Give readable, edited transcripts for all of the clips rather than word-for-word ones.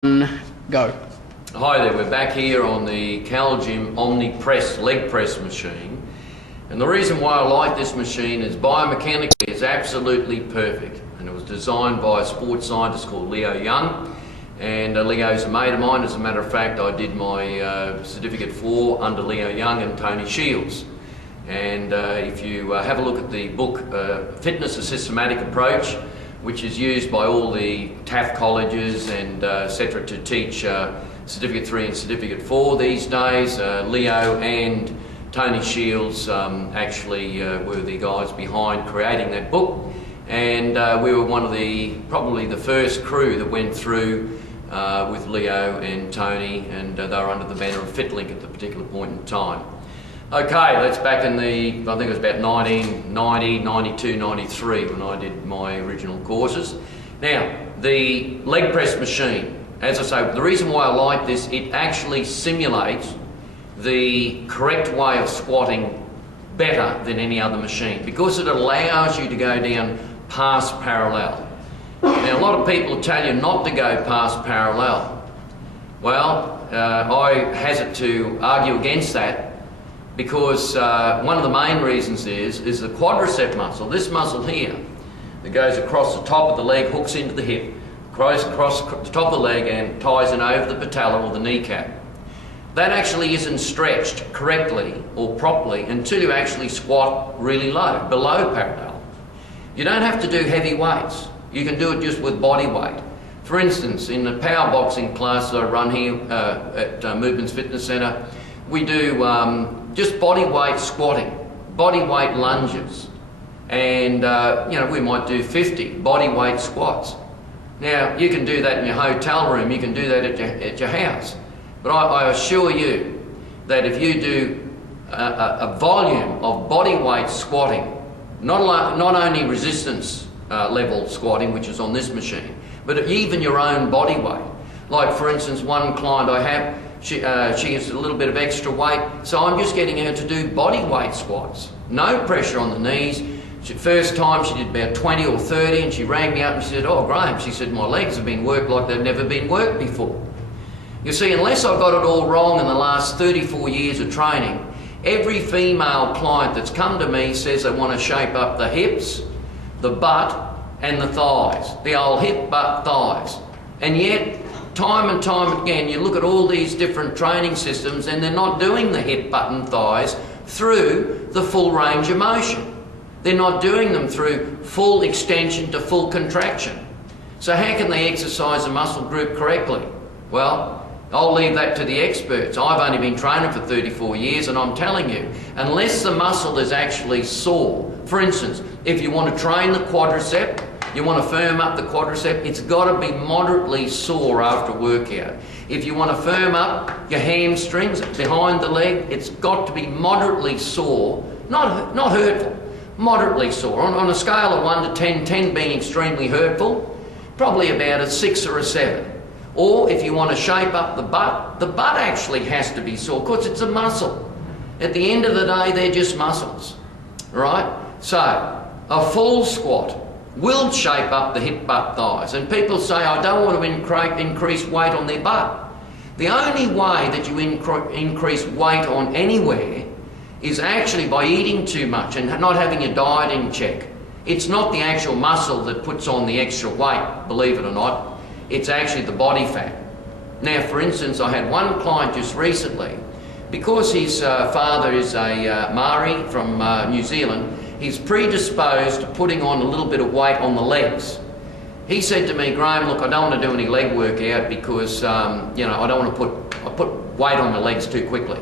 Go. Hi there, we're back here on the Cal Gym Omni Press leg press machine, and the reason why I like this machine is biomechanically it's absolutely perfect, and it was designed by a sports scientist called Leo Young, and Leo's a mate of mine. As a matter of fact, I did my certificate 4 under Leo Young and Tony Shields, and if you have a look at the book Fitness: A Systematic Approach, which is used by all the TAF colleges and etc. to teach Certificate 3 and Certificate 4 these days. Leo and Tony Shields actually were the guys behind creating that book, and we were one of probably the first crew that went through with Leo and Tony, and they were under the banner of FitLink at the particular point in time. Okay, that's back in I think it was about 1990, 92, 93 when I did my original courses. Now, the leg press machine, as I say, the reason why I like this, it actually simulates the correct way of squatting better than any other machine, because it allows you to go down past parallel. Now, a lot of people tell you not to go past parallel. Well, I hazard to argue against that, because one of the main reasons is the quadricep muscle, this muscle here, that goes across the top of the leg, hooks into the hip, goes across the top of the leg and ties it over the patella or the kneecap. That actually isn't stretched correctly or properly until you actually squat really low, below parallel. You don't have to do heavy weights. You can do it just with body weight. For instance, in the power boxing class that I run here at Movements Fitness Centre, we do just body weight squatting, body weight lunges, and we might do 50 body weight squats. Now, you can do that in your hotel room, you can do that at your house, but I assure you that if you do a volume of body weight squatting, not only resistance level squatting, which is on this machine, but even your own body weight. Like, for instance, one client I have, she has a little bit of extra weight, so I'm just getting her to do body weight squats. No pressure on the knees. First time she did about 20 or 30, and she rang me up and she said, "Oh, Graham," she said, "my legs have been worked like they've never been worked before." You see, unless I got it all wrong in the last 34 years of training, every female client that's come to me says they want to shape up the hips, the butt, and the thighs. The old hip, butt, thighs. And yet, time and time again, you look at all these different training systems and they're not doing the hip, butt and thighs through the full range of motion. They're not doing them through full extension to full contraction. So how can they exercise a muscle group correctly? Well, I'll leave that to the experts. I've only been training for 34 years, and I'm telling you, unless the muscle is actually sore, for instance, if you want to train the quadricep, you want to firm up the quadricep, it's got to be moderately sore after workout. If you want to firm up your hamstrings behind the leg, it's got to be moderately sore, not hurtful, moderately sore. On a scale of 1 to 10, 10 being extremely hurtful, probably about a 6 or a 7. Or if you want to shape up the butt actually has to be sore, because it's a muscle. At the end of the day, they're just muscles, right? So, a full squat will shape up the hip, butt, thighs. And people say, "I don't want to increase weight on their butt." The only way that you increase weight on anywhere is actually by eating too much and not having your diet in check. It's not the actual muscle that puts on the extra weight, believe it or not. It's actually the body fat. Now, for instance, I had one client just recently, because his father is a Maori from New Zealand, he's predisposed to putting on a little bit of weight on the legs. He said to me, "Graham, look, I don't want to do any leg workout because, I don't want to put weight on my legs too quickly."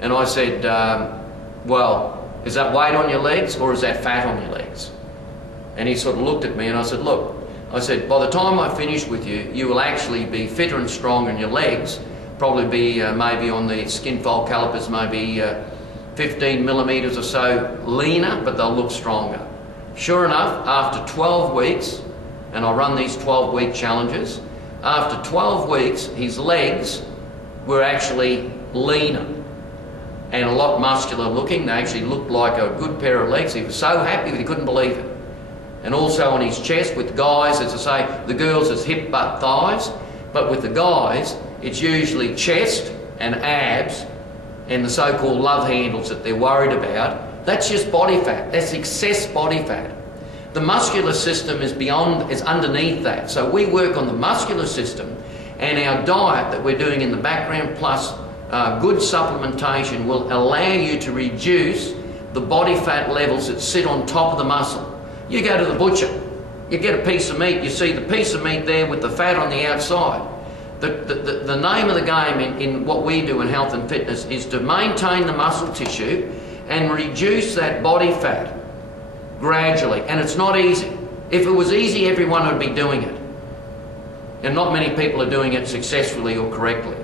And I said, "Well, is that weight on your legs or is that fat on your legs?" And he sort of looked at me and I said, "Look," I said, "by the time I finish with you, you will actually be fitter and stronger in your legs, probably be maybe on the skin fold calipers, maybe 15 millimeters or so leaner, but they'll look stronger." Sure enough, after 12 weeks, and I run these 12-week challenges, after 12 weeks, his legs were actually leaner and a lot muscular looking. They actually looked like a good pair of legs. He was so happy that he couldn't believe it. And also on his chest with guys, as I say, the girls is hip, butt, thighs. But with the guys, it's usually chest and abs and the so-called love handles that they're worried about. That's just body fat. That's excess body fat. The muscular system is underneath that. So we work on the muscular system, and our diet that we're doing in the background plus good supplementation will allow you to reduce the body fat levels that sit on top of the muscle. You go to the butcher, you get a piece of meat, you see the piece of meat there with the fat on the outside. The name of the game in what we do in health and fitness is to maintain the muscle tissue and reduce that body fat gradually. And it's not easy. If it was easy, everyone would be doing it. And not many people are doing it successfully or correctly.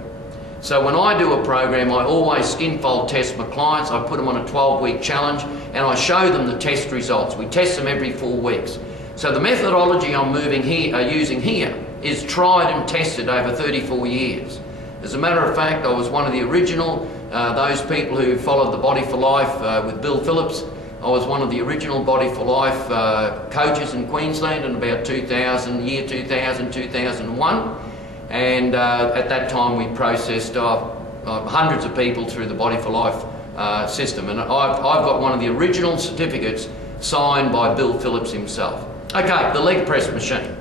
So when I do a program, I always skin fold test my clients. I put them on a 12-week challenge and I show them the test results. We test them every 4 weeks. So the methodology I'm using here is tried and tested over 34 years. As a matter of fact, I was one of the original, those people who followed the Body for Life with Bill Phillips. I was one of the original Body for Life coaches in Queensland in about 2000, 2001. And at that time we processed hundreds of people through the Body for Life system. And I've got one of the original certificates signed by Bill Phillips himself. Okay, the leg press machine.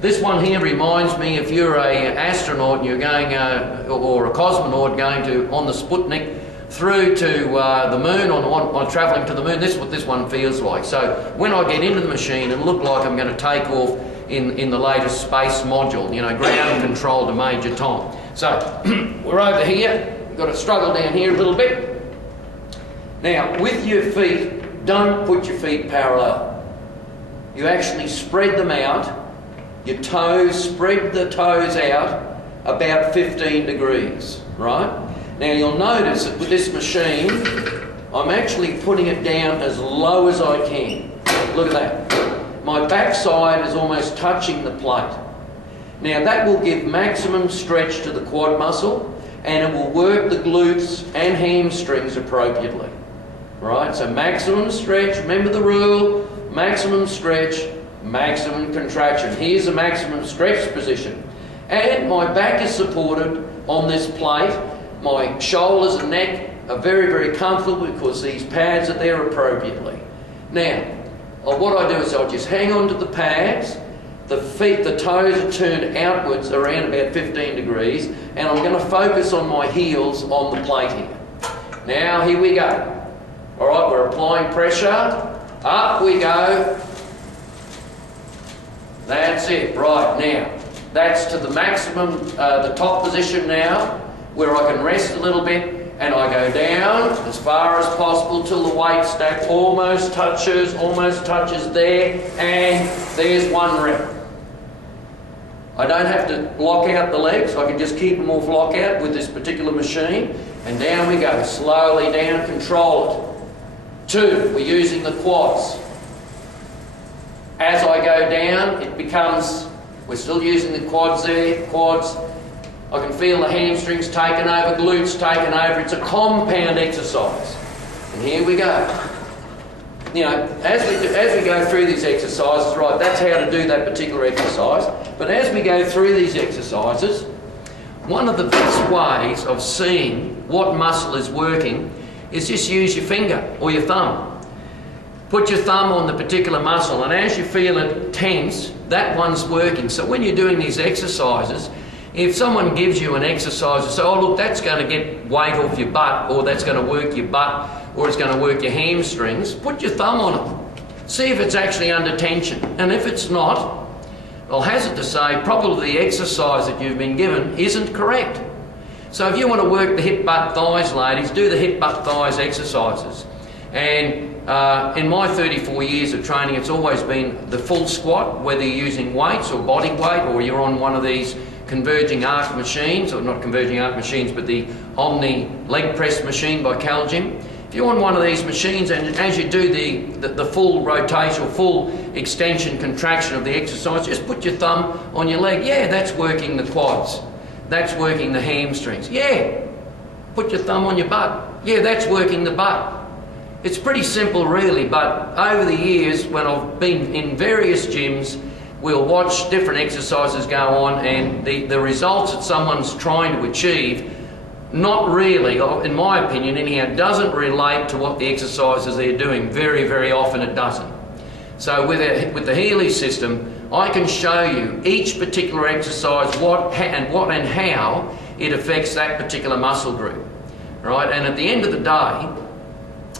This one here reminds me, if you're an astronaut and you're going, or a cosmonaut going on the Sputnik through to the moon, on travelling to the moon, this is what this one feels like. So when I get into the machine, it look like I'm going to take off in the latest space module, you know, ground control to Major Tom. So we're over here, we've got to struggle down here a little bit. Now, with your feet, don't put your feet parallel. You actually spread them out. Your toes, spread the toes out about 15 degrees, right? Now you'll notice that with this machine, I'm actually putting it down as low as I can. Look at that. My backside is almost touching the plate. Now that will give maximum stretch to the quad muscle, and it will work the glutes and hamstrings appropriately, right? So maximum stretch, remember the rule, maximum stretch, maximum contraction. Here's the maximum stretch position. And my back is supported on this plate. My shoulders and neck are very, very comfortable because these pads are there appropriately. Now, what I do is I'll just hang on to the pads. The feet, the toes are turned outwards around about 15 degrees, and I'm going to focus on my heels on the plate here. Now, here we go. All right, we're applying pressure. Up we go. That's it, right now. That's to the maximum, the top position now, where I can rest a little bit, and I go down as far as possible till the weight stack almost touches there, and there's one rep. I don't have to block out the legs, I can just keep them off lockout with this particular machine, and down we go, slowly down, control it. 2, we're using the quads. As I go down, it becomes, we're still using the quads there, quads. I can feel the hamstrings taken over, glutes taken over. It's a compound exercise. And here we go. You know, as we go through these exercises, right, that's how to do that particular exercise. But as we go through these exercises, one of the best ways of seeing what muscle is working is just use your finger or your thumb. Put your thumb on the particular muscle, and as you feel it tense, that one's working. So when you're doing these exercises, if someone gives you an exercise and say, oh look, that's going to get weight off your butt, or that's going to work your butt, or it's going to work your hamstrings, put your thumb on it. See if it's actually under tension. And if it's not, I'll hazard to say probably the exercise that you've been given isn't correct. So if you want to work the hip, butt, thighs, ladies, do the hip, butt, thighs exercises. And in my 34 years of training, it's always been the full squat, whether you're using weights or body weight, or you're on one of these converging arc machines, or not converging arc machines, but the Omni leg press machine by CalGym. If you're on one of these machines, and as you do the full rotation, or full extension, contraction of the exercise, just put your thumb on your leg. Yeah, that's working the quads. That's working the hamstrings. Yeah, put your thumb on your butt. Yeah, that's working the butt. It's pretty simple really, but over the years when I've been in various gyms we'll watch different exercises go on, and the results that someone's trying to achieve not really, in my opinion anyhow, doesn't relate to what the exercises they're doing. Very, very often it doesn't. So with the Healy system, I can show you each particular exercise, what and how it affects that particular muscle group. Right? And at the end of the day,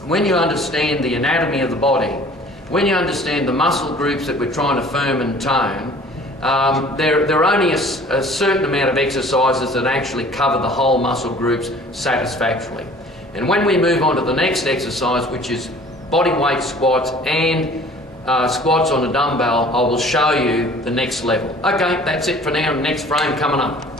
when you understand the anatomy of the body, when you understand the muscle groups that we're trying to firm and tone, there are only a certain amount of exercises that actually cover the whole muscle groups satisfactorily. And when we move on to the next exercise, which is body weight squats and squats on a dumbbell, I will show you the next level. Okay, that's it for now. Next frame coming up.